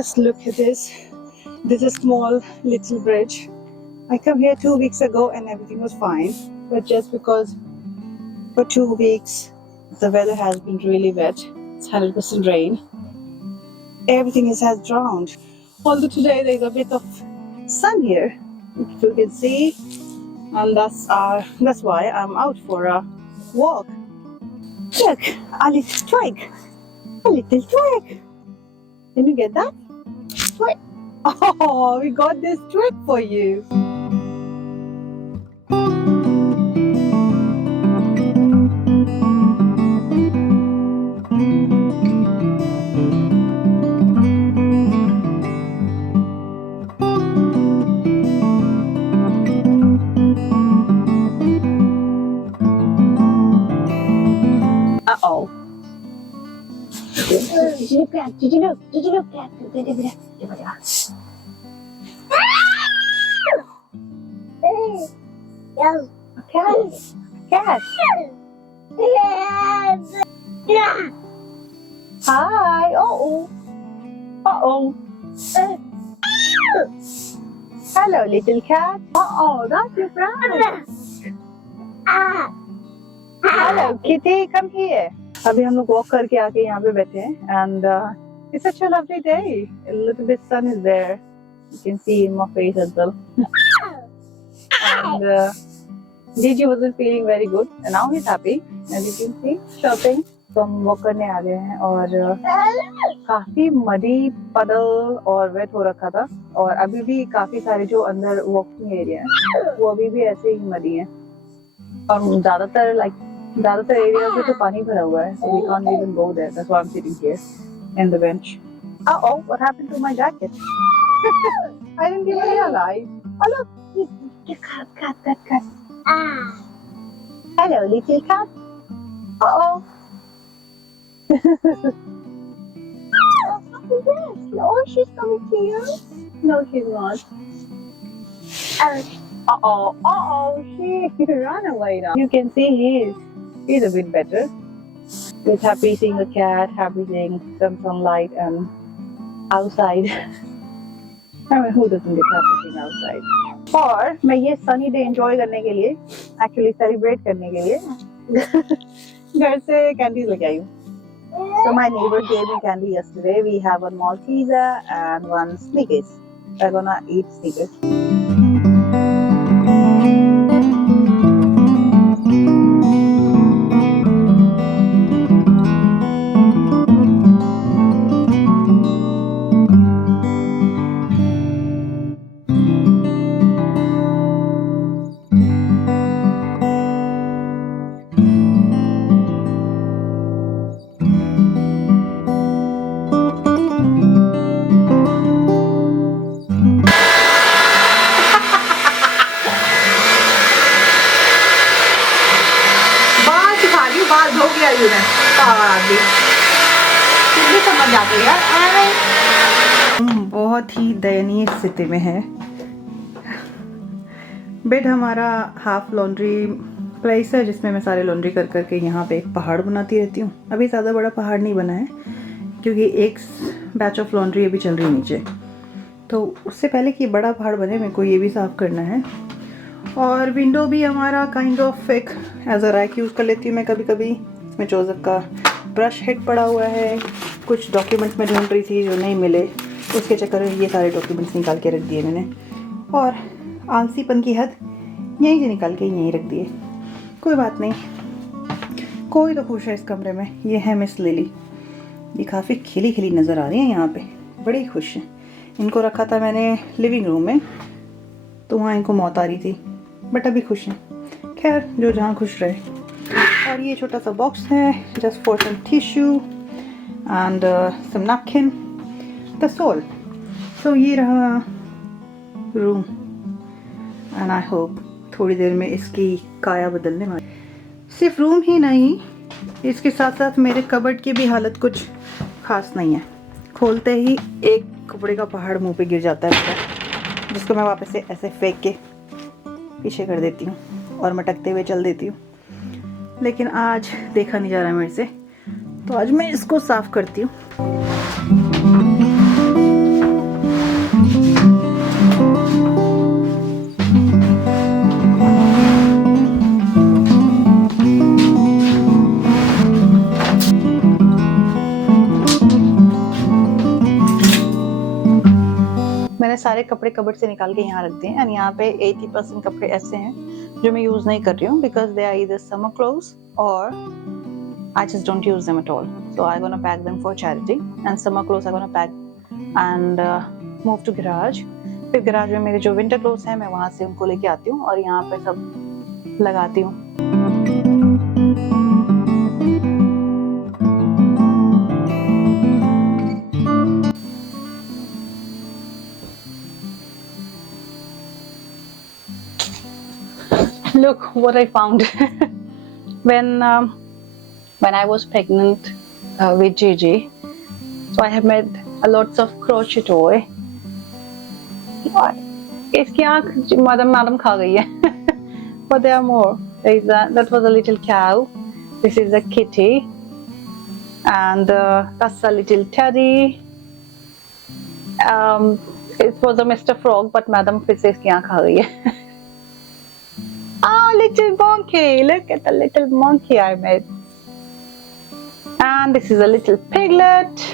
Just look at this. This is a small little bridge. I come here 2 weeks ago and everything was fine. But just because for 2 weeks the weather has been really wet, it's 100% rain, everything has drowned. Although today there is a bit of sun here, if you can see, and that's why I'm out for a walk. Look, a little twig, a little twig. Can you get that? What? Oh, we got this twig for you. Uh-oh. Did you look at? Did you look? Did you look at? A cat. Cat. Hi. Uh-oh. Uh-oh. Hello, little cat. Uh-oh, that's your friend. Hello, kitty. Come here. अभी हम लोग वॉक करके आके यहाँ पे बैठे हैं and it's such a lovely day. A little bit sun is there. You can see in my face as well. And Gigi wasn't feeling very good and now he's happy. As you can see, shopping. तो हम वॉक करने आ गए हैं और काफी मडी पदल और वेट हो रखा था और अभी भी काफी सारे जो अंदर वॉकिंग एरिया है वो अभी भी ऐसे ही मडी है और ज्यादातर एरिया में तो पानी भरा हुआ है, so we can't even go there. That's why I'm sitting here in the bench. Uh-oh, what happened to my jacket? I didn't even realize. Oh look, cat. Hello, little cat. Uh-oh. Oh, she's coming to you. No, she's not. Uh-oh, she ran away now. You can see he's a bit better. He's happy seeing the cat, happy seeing some sunlight and outside. I mean, who doesn't get happy seeing outside? और मैं ये sunny day enjoy करने के लिए, actually celebrate करने के लिए घर से candies लेके आई हूँ. So my neighbor gave me candy yesterday. We have one Malteser and one Snickers. We're gonna eat Snickers. समझ जाते यार। बहुत ही दयनीय स्थिति में है। बेड हमारा हाफ लॉन्ड्री प्लेस है जिसमें मैं सारे लॉन्ड्री कर करके यहाँ पे एक पहाड़ बनाती रहती हूँ। अभी ज़्यादा बड़ा पहाड़ नहीं बना है क्योंकि एक बैच ऑफ लॉन्ड्री अभी चल रही है नीचे, तो उससे पहले कि बड़ा पहाड़ बने मेरे को ये भी साफ़ करना है। और विंडो भी हमारा काइंड ऑफ एक एज अ रैक यूज़ कर लेती हूँ मैं कभी कभी। इसमें जोसेफ का ब्रश हेड पड़ा हुआ है, कुछ डॉक्यूमेंट्स में ढूंढ रही थी जो नहीं मिले, उसके चक्कर में ये सारे डॉक्यूमेंट्स निकाल के रख दिए मैंने। और आलसीपन की हद यहीं से निकाल के यहीं रख दिए। कोई बात नहीं, कोई तो खुश है इस कमरे में। ये है मिस लिली, ये काफ़ी खिली खिली नज़र आ रही है यहाँ पे, बड़ी खुश है। इनको रखा था मैंने लिविंग रूम में तो वहाँ इनको मौत आ रही थी, बट अभी खुश हैं। खैर जो जहाँ खुश रहे। और ये छोटा सा बॉक्स है just for some tissue and some napkin, that's all. So ये रहा रूम एंड आई होप थोड़ी देर में इसकी काया बदलने वाली। सिर्फ रूम ही नहीं, इसके साथ साथ मेरे कबर्ड की भी हालत कुछ खास नहीं है। खोलते ही एक कपड़े का पहाड़ मुंह पे गिर जाता है, जिसको मैं वापस से ऐसे फेंक के पीछे कर देती हूँ और मटकते हुए चल देती हूँ। लेकिन आज देखा नहीं जा रहा मेरे से, तो आज मैं इसको साफ करती हूँ। सारे कपड़े कबर्ड से निकाल के यहाँ रख दिए एंड यहाँ पे 80% कपड़े ऐसे हैं जो मैं यूज नहीं कर रही हूँ because they are either summer clothes और I just don't use them at all. So I'm gonna pack them for charity and summer clothes I'm gonna pack and move to garage. फिर garage में मेरे जो winter clothes हैं मैं वहाँ से उनको लेके आती हूँ और यहाँ पे सब लगाती हूँ. Look what I found when I was pregnant with JJ. So I have made a lots of crochet toy. इसकी आँख madam खा गई है. But there are more. That was a little cow. This is a kitty, and that's a little teddy. It was a Mr. Frog, but madam फिर से इसकी आँख खा गई है. Ah, little monkey! Look at the little monkey I made. And this is a little piglet.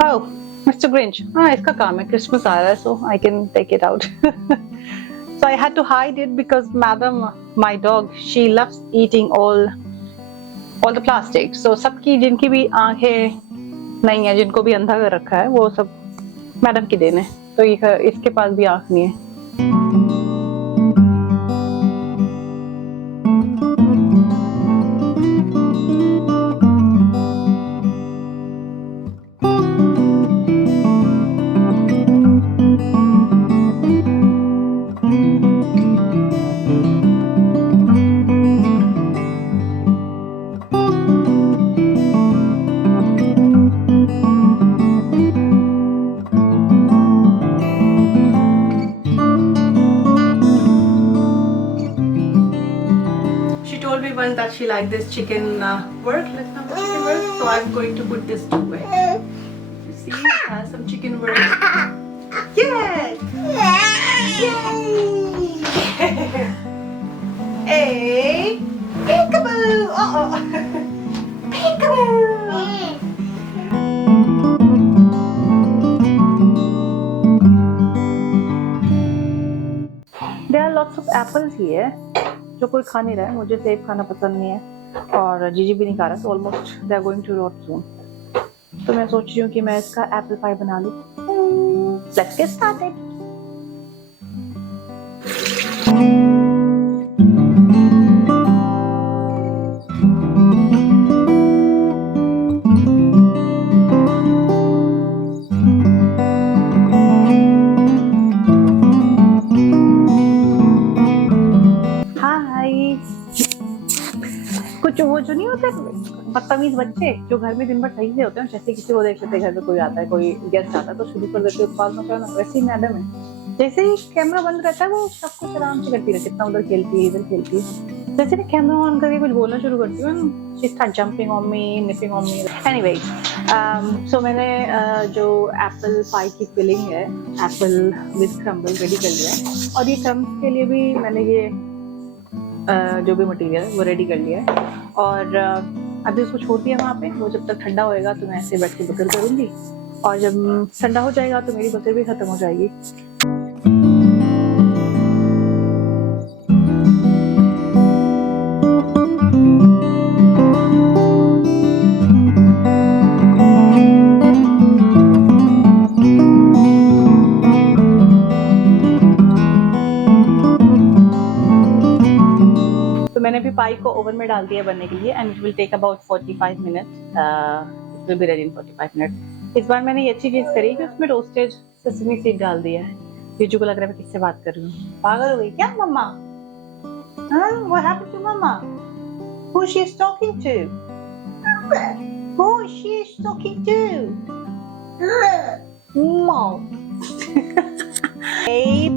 Oh, Mr. Grinch. इसका काम है. Christmas आ रहा है, so I can take it out. So I had to hide it because Madam, my dog, she loves eating all the plastic. So सबकी जिनकी भी आँखें नहीं है, जिनको भी अंधा कर रखा है, वो सब मैडम की देन है. तो इसके पास भी आँख नहीं है. That she liked this chicken work. Let's have the chicken work. So I'm going to put this away. You see, it has some chicken work. Yes! Yay! Hey! Peekaboo! Uh-oh! Peekaboo! There are lots of apples here. जो कोई खा नहीं रहा है. मुझे सेब खाना पसंद नहीं है और जीजी भी नहीं खा रहा. तो almost they are going to rot soon. तो मैं सोच रही हूँ कि मैं इसका एप्पल पाई बना लूँ. Let's get started. कुछ वो जो नहीं होते बदतमीज बच्चे जो घर में दिन भर सही से होते हैं, जैसे किसी को देख लेते घर में कोई आता है, कोई गेस्ट आता है तो शुरू कर देते उत्पाद मचाना. वैसे ही मैडम है. जैसे ही कैमरा बंद रहता है वो सब कुछ आराम से करती रहती है. इतना उधर खेलती है, इधर खेलती है. जैसे मैं कैमरा ऑन करके कुछ बोलना शुरू करती हूँ, she start jumping on me, nipping on me. Anyway, so मैंने जो एप्पल पाई की फिलिंग है, एप्पल विद क्रम्बल रेडी कर लिया है. और ये क्रम्ब के लिए भी मैंने ये जो भी मटेरियल है वो रेडी कर लिया है. और अभी उसको छोड़ दिया वहाँ पे. वो जब तक ठंडा होएगा तो मैं ऐसे बैठ के बटर करूँगी और जब ठंडा हो जाएगा तो मेरी बटर भी खत्म हो जाएगी. मैंने भी पाई को ओवन में डाल दिया बनने के लिए and it will take about 45 minute. It will be ready in 45 minute. इस बार मैंने ये अच्छी चीज करी कि उसमें रोस्टेड सेसमी सीड डाल दिया है. जीजू को लग रहा है मैं किससे बात कर रही हूँ. पागल हो गई क्या मम्मा? What happened to mama? Who she is talking to? Who she is talking to? Mom. Hey,